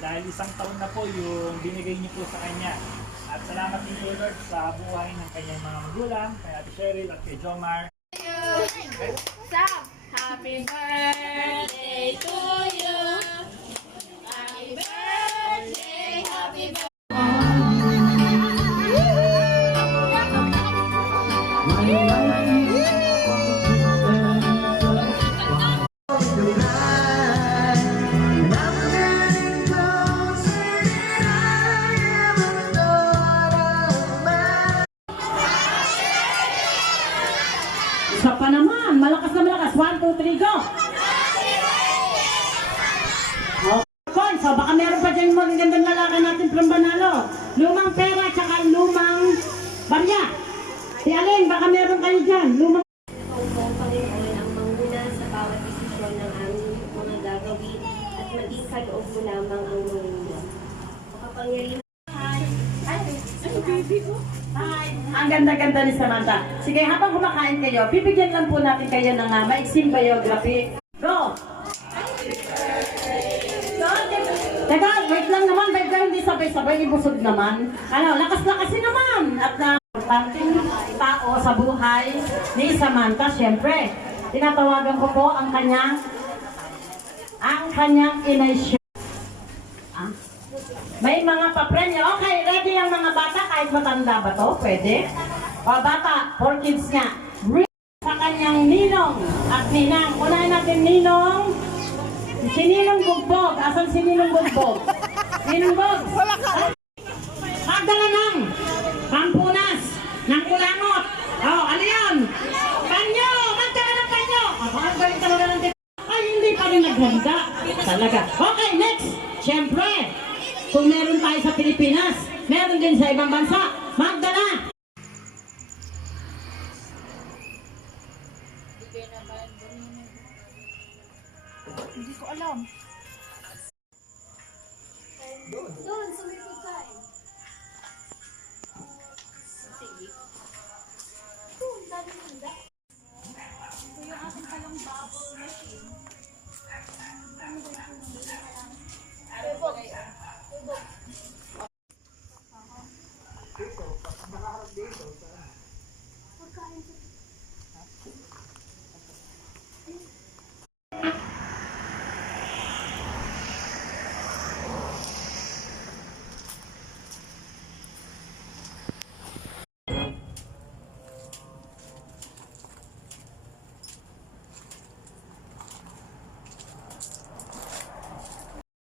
dahil isang taon na po yung binigay niyo po sa kanya. At salamat din po Lord sa buhay ng kanyang mga magulang, kay Ate Cheryl at kay Jomar. Sam, happy birthday to you. Happy birthday, happy birthday. Isa pa naman, malakas na malakas. 1, 2, 3, go! Okay, so baka meron pa dyan magagandang lalaki natin from Banalo. Lumang pera, tsaka lumang barya. Si Aling, baka meron kayo dyan. Lumang... Opo, Panginoon, ang manguna sa bawat desisyon ng aming mga gagawin at maging kaloob mo lamang ang manguna. Makapangyarihan. Hi! Ang ganda-ganda ni Samantha. Sige, habang kumakain kayo, bibigyan lang po natin kayo ng maiksing biography. Go! Teka, wait lang naman, ba't hindi sabay-sabay, ibusog naman. Ano, lakas-lakasin naman. At importanteng tao sa buhay ni Samantha, syempre, tinatawagan ko po ang kanyang inay siya. May mga papremyo. Okay, ready ang mga bata kahit matanda ba to? Pwede? O bata, 4 kids nga. Sa kanyang ninong at ninang. Unahin natin ninong. Si Ninong Bugbog. Asan si Ninong Bugbog? Ninong Bog. Magdala ng pampunas, ng kulangot. Oh, ano yan? Panyo! Magdala ng panyo! Ang galing talaga ng tip. Ay, hindi pa rin naghanda. Talaga. Okay, next. Siyempre, kung meron tayo sa Pilipinas, meron din sa ibang bansa. Magdala! Hindi ko alam. Doon, sumipot